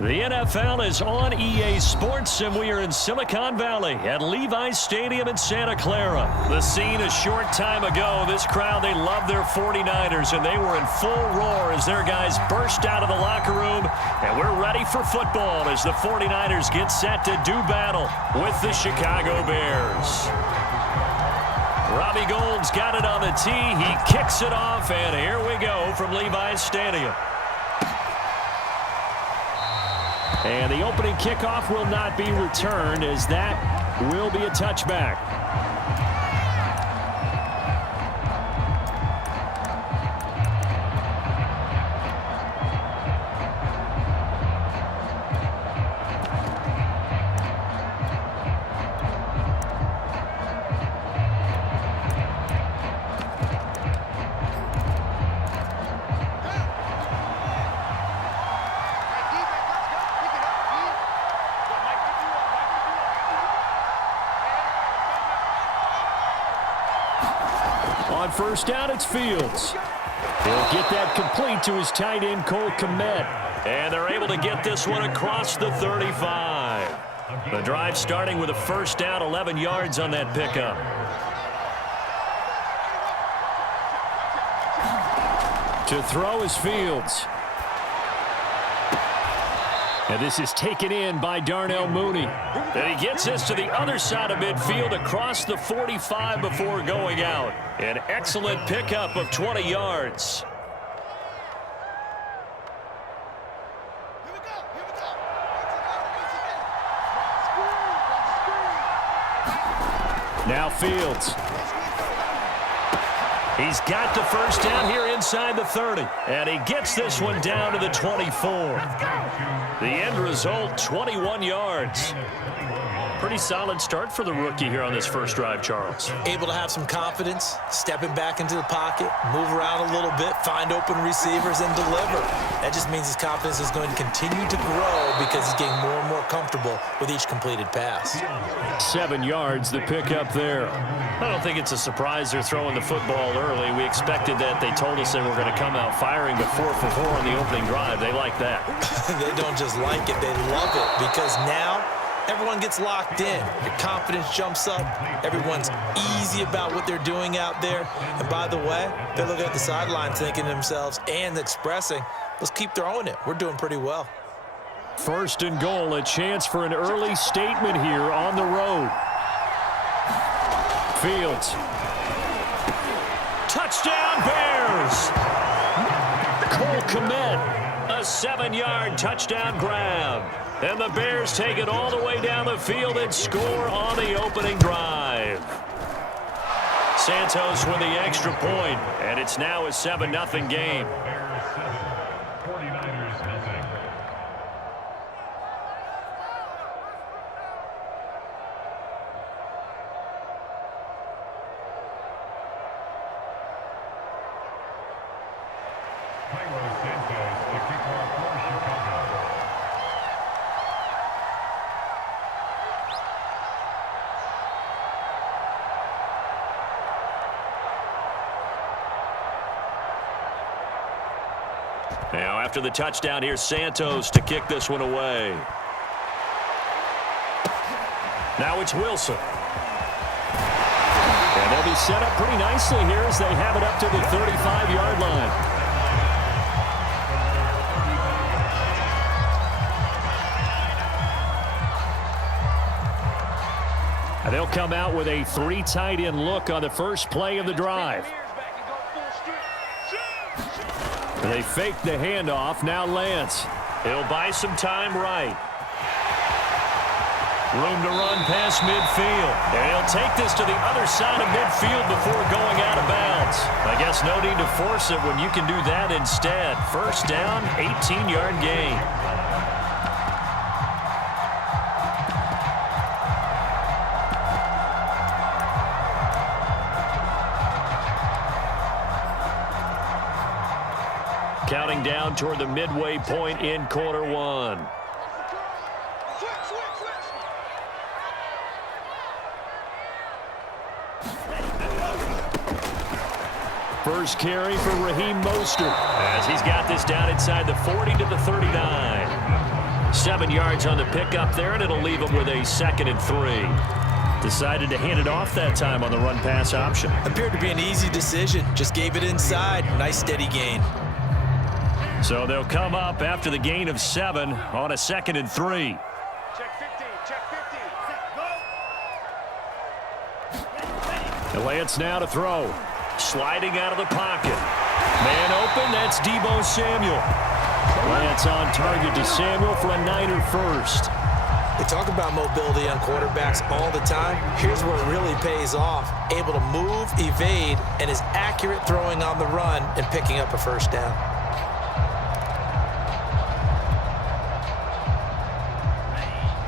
The NFL is on EA Sports, and we are in Silicon Valley at Levi's Stadium in Santa Clara. The scene a short time ago, this crowd, they love their 49ers, and they were in full roar as their guys burst out of the locker room, and we're ready for football as the 49ers get set to do battle with the Chicago Bears. Robbie Gould's got it on the tee. He kicks it off, and here we go from Levi's Stadium. And the opening kickoff will not be returned, as that will be a touchback. On first down, it's Fields. He'll get that complete to his tight end, Cole Kmet. And they're able to get this one across the 35. The drive starting with a first down, 11 yards on that pickup. To throw is Fields. And this is taken in by Darnell Mooney. And he gets this to the other side of midfield across the 45 before going out. An excellent pickup of 20 yards. Now Fields. He's got the first down here inside the 30. And he gets this one down to the 24. The end result, 21 yards. Pretty solid start for the rookie here on this first drive, Charles. Able to have some confidence, stepping back into the pocket, move around a little bit, find open receivers, and deliver. That just means his confidence is going to continue to grow because he's getting more and more comfortable with each completed pass. 7 yards, the pickup there. I don't think it's a surprise they're throwing the football early. We expected that. They told us they were going to come out firing, but 4 for 4 on the opening drive. They like that. They don't just like it, they love it, because now everyone gets locked in. Your confidence jumps up. Everyone's easy about what they're doing out there. And by the way, they're looking at the sideline thinking to themselves and expressing, let's keep throwing it. We're doing pretty well. First and goal, a chance for an early statement here on the road. Fields. Touchdown, Bears! Cole Kmet, a 7-yard touchdown grab. And the Bears take it all the way down the field and score on the opening drive. Santos with the extra point, and it's now a 7-0 game. Now, after the touchdown, here's Santos to kick this one away. Now it's Wilson. And they'll be set up pretty nicely here as they have it up to the 35-yard line. And they'll come out with a 3 tight end look on the first play of the drive. They fake the handoff. Now Lance. He'll buy some time right. Room to run past midfield. And he'll take this to the other side of midfield before going out of bounds. I guess no need to force it when you can do that instead. First down, 18-yard gain. Counting down toward the midway point in quarter one. First carry for Raheem Mostert as he's got this down inside the 40 to the 39. 7 yards on the pickup there, and it'll leave them with a 2nd and 3. Decided to hand it off that time on the run-pass option. Appeared to be an easy decision. Just gave it inside. Nice steady gain. So they'll come up after the gain of 7 on a 2nd and 3. Check 50, check 50. Lance now to throw. Sliding out of the pocket. Man open, that's Deebo Samuel. Lance on target to Samuel for a Niner first. They talk about mobility on quarterbacks all the time. Here's where it really pays off. Able to move, evade, and is accurate throwing on the run and picking up a first down.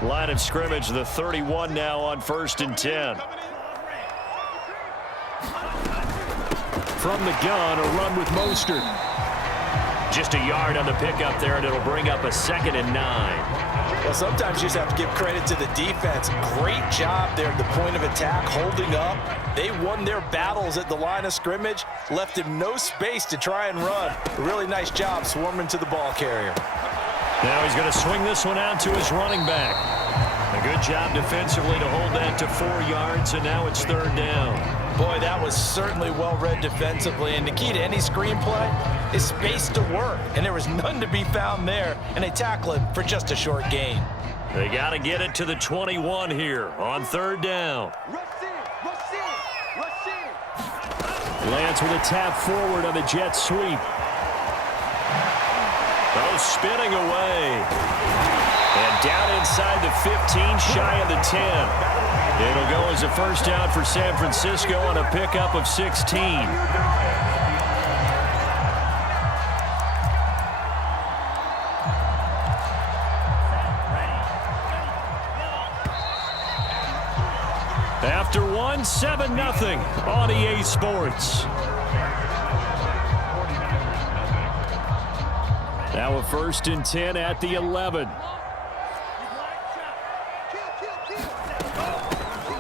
Line of scrimmage, the 31 now on 1st and 10. From the gun, a run with Mostert. Just a yard on the pickup there, and it'll bring up a 2nd and 9. Well, sometimes you just have to give credit to the defense. Great job there at the point of attack, holding up. They won their battles at the line of scrimmage, left him no space to try and run. A really nice job swarming to the ball carrier. Now he's going to swing this one out to his running back. A good job defensively to hold that to 4 yards, and now it's 3rd down. Boy, that was certainly well read defensively, and the key to any screenplay is space to work, and there was none to be found there, and they tackle him for just a short gain. They got to get it to the 21 here on 3rd down. Lance with a tap forward on the jet sweep. Oh, spinning away. And down inside the 15, shy of the 10. It'll go as a first down for San Francisco on a pickup of 16. After 1, 7-0 on EA Sports. Now a 1st and 10 at the 11.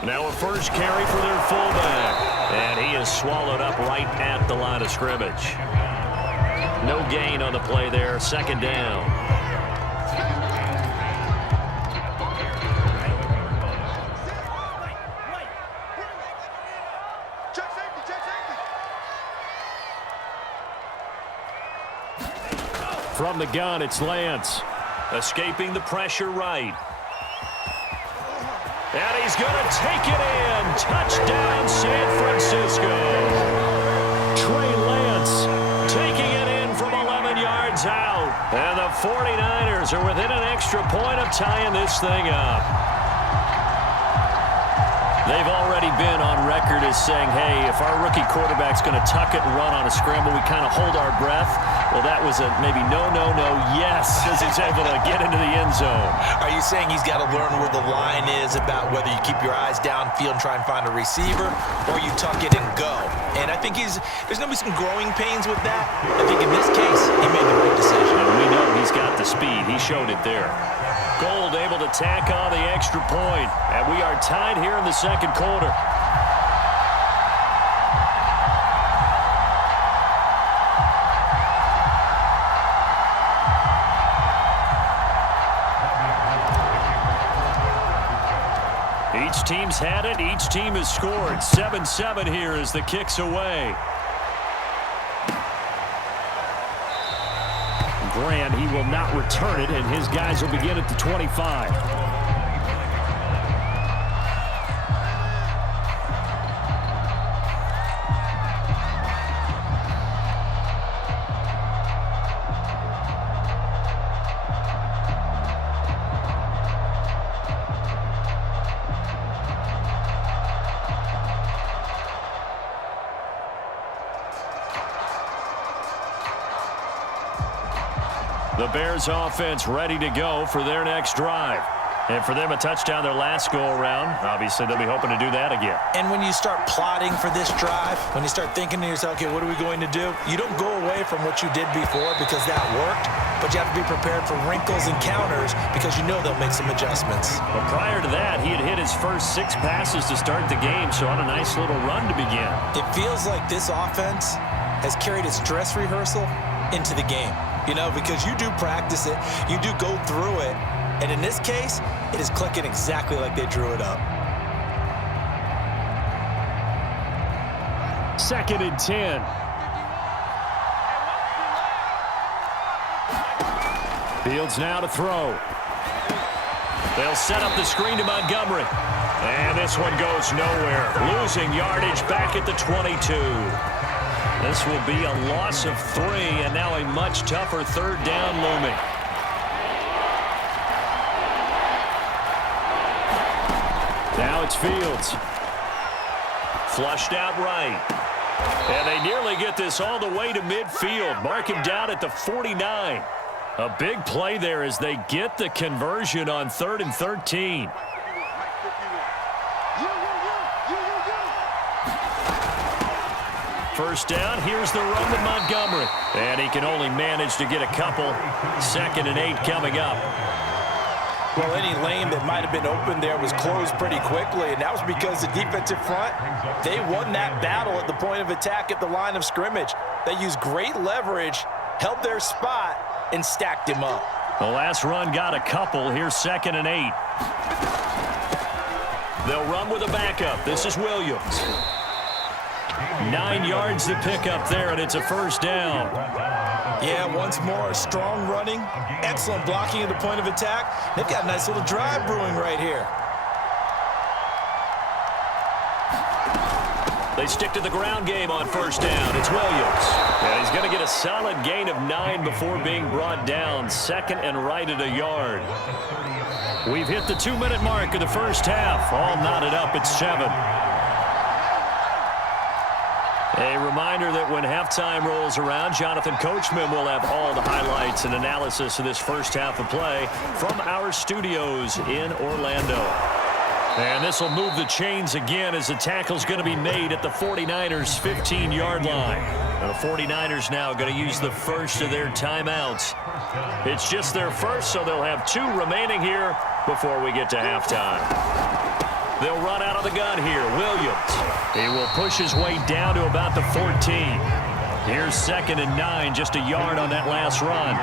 Now a first carry for their fullback. And he is swallowed up right at the line of scrimmage. No gain on the play there. 2nd down. From the gun, it's Lance. Escaping the pressure right. And he's going to take it in. Touchdown, San Francisco. Trey Lance taking it in from 11 yards out. And the 49ers are within an extra point of tying this thing up. They've already been on record as saying, hey, if our rookie quarterback's going to tuck it and run on a scramble, we kind of hold our breath. Well, that was a maybe no, yes, as he's able to get into the end zone. Are you saying he's got to learn where the line is about whether you keep your eyes downfield and try and find a receiver, or you tuck it and go? And I think there's going to be some growing pains with that. I think in this case, he made the right decision. And we know he's got the speed. He showed it there. Gold able to tack on the extra point, and we are tied here in the 2nd quarter. Each team's had it. Each team has scored. 7-7 here as the kick's away. Grant, he will not return it, and his guys will begin at the 25. The Bears offense ready to go for their next drive. And for them, a touchdown their last go-around. Obviously, they'll be hoping to do that again. And when you start plotting for this drive, when you start thinking to yourself, okay, what are we going to do? You don't go away from what you did before because that worked, but you have to be prepared for wrinkles and counters because you know they'll make some adjustments. Well, prior to that, he had hit his first 6 passes to start the game, so on a nice little run to begin. It feels like this offense has carried its dress rehearsal into the game, you know, because you do practice it, you do go through it, and in this case, it is clicking exactly like they drew it up. 2nd and 10. Fields now to throw. They'll set up the screen to Montgomery. And this one goes nowhere. Losing yardage back at the 22. This will be a loss of 3, and now a much tougher 3rd down looming. Now it's Fields. Flushed out right. And they nearly get this all the way to midfield. Mark him down at the 49. A big play there as they get the conversion on 3rd and 13. First down, here's the run to Montgomery. And he can only manage to get a couple. 2nd and 8 coming up. Well, any lane that might have been open there was closed pretty quickly, and that was because the defensive front, they won that battle at the point of attack at the line of scrimmage. They used great leverage, held their spot, and stacked him up. The last run got a couple. Here's 2nd and 8. They'll run with a backup. This is Williams. 9 yards to pick up there, and it's a first down. Yeah, once more, strong running, excellent blocking at the point of attack. They've got a nice little drive brewing right here. They stick to the ground game on first down. It's Williams. And he's going to get a solid gain of 9 before being brought down. 2nd and right at a yard. We've hit the 2-minute mark of the first half. All knotted up at 7. A reminder that when halftime rolls around, Jonathan Coachman will have all the highlights and analysis of this first half of play from our studios in Orlando. And this will move the chains again as the tackle's going to be made at the 49ers' 15-yard line. And the 49ers now going to use the first of their timeouts. It's just their first, so they'll have 2 remaining here before we get to halftime. They'll run out of the gun here. Williams. He will push his way down to about the 14. Here's 2nd and 9, just a yard on that last run.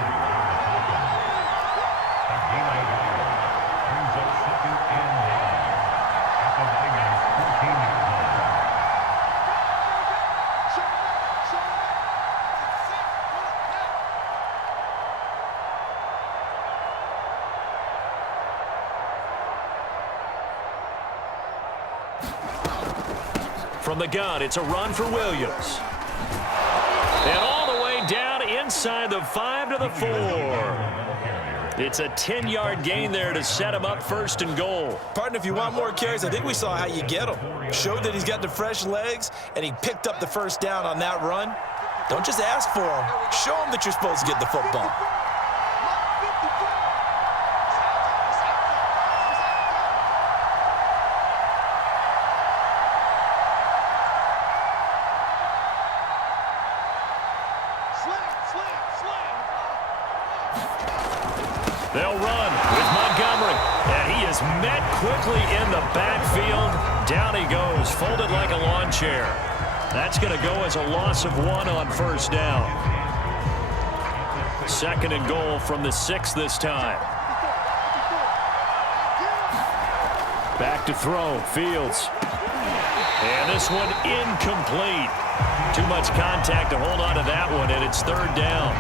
From the gun, it's a run for Williams. And all the way down inside the 5 to the 4. It's a 10-yard gain there to set him up 1st and goal. Partner, if you want more carries, I think we saw how you get him. Showed that he's got the fresh legs, and he picked up the first down on that run. Don't just ask for him. Show him that you're supposed to get the football. They'll run with Montgomery, and he is met quickly in the backfield. Down he goes, folded like a lawn chair. That's going to go as a loss of 1 on first down. 2nd and goal from the 6 this time. Back to throw, Fields. And this one incomplete. Too much contact to hold on to that one, and it's 3rd down.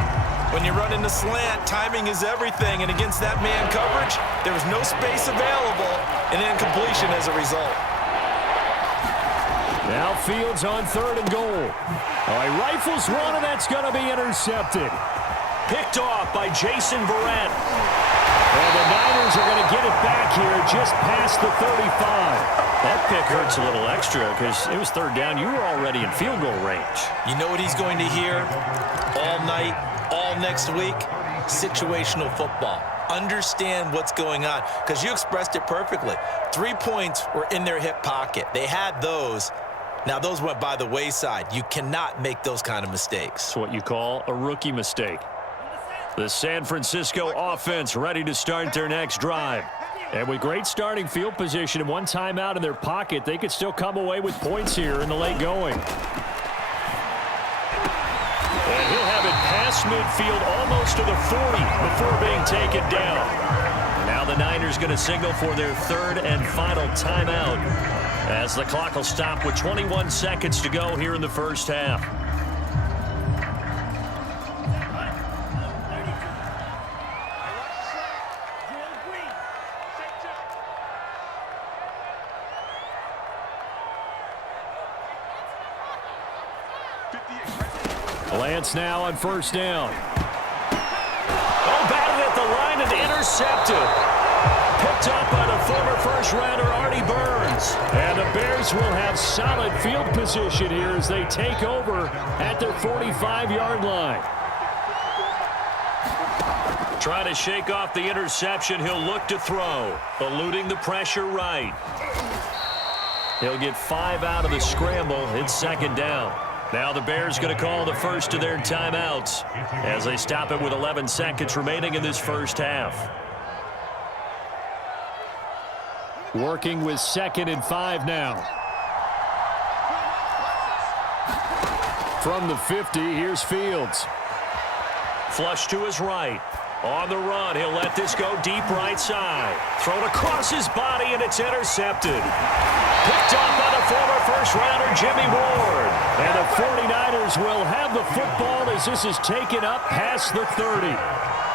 When you run in the slant, timing is everything, and against that man coverage, there was no space available, and incompletion as a result. Now Fields on 3rd and goal. Oh, he rifles one, and that's going to be intercepted. Picked off by Jason Verrett. And the Niners are going to get it back here just past the 35. That pick hurts a little extra because it was 3rd down. You were already in field goal range. You know what he's going to hear all night, all next week? Situational football. Understand what's going on, because you expressed it perfectly. 3 points were in their hip pocket. They had those. Now, those went by the wayside. You cannot make those kind of mistakes. It's what you call a rookie mistake. The San Francisco offense ready to start their next drive. And with great starting field position and one timeout in their pocket, they could still come away with points here in the late going. And he'll have it passed past midfield, almost to the 40 before being taken down. Now the Niners going to signal for their third and final timeout as the clock will stop with 21 seconds to go here in the first half. Lance now on first down. Oh, batted at the line and intercepted. Picked up by the former first-rounder Artie Burns. And the Bears will have solid field position here as they take over at their 45-yard line. Trying to shake off the interception. He'll look to throw. Eluding the pressure right. He'll get 5 out of the scramble. It's second down. Now the Bears going to call the first of their timeouts as they stop it with 11 seconds remaining in this first half. Working with 2nd and 5 now. From the 50, here's Fields. Flush to his right. On the run, he'll let this go deep right side. Thrown across his body, and it's intercepted. Picked up by the former first-rounder Jimmy Ward. And the 49ers will have the football as this is taken up past the 30.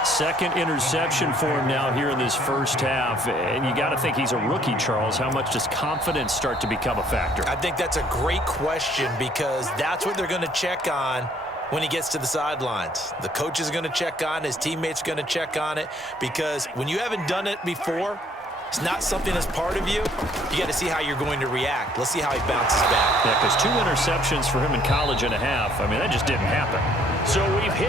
Second interception for him now here in this first half. And you got to think he's a rookie, Charles. How much does confidence start to become a factor? I think that's a great question because that's what theyey're going to check on when he gets to the sidelines. The coach is going to check on, his teammates are going to check on it, because when you haven't done it before, it's not something that's part of you. You got to see how you're going to react. Let's see how he bounces back. Yeah, because 2 interceptions for him in college and a half, I mean, that just didn't happen. So we've hit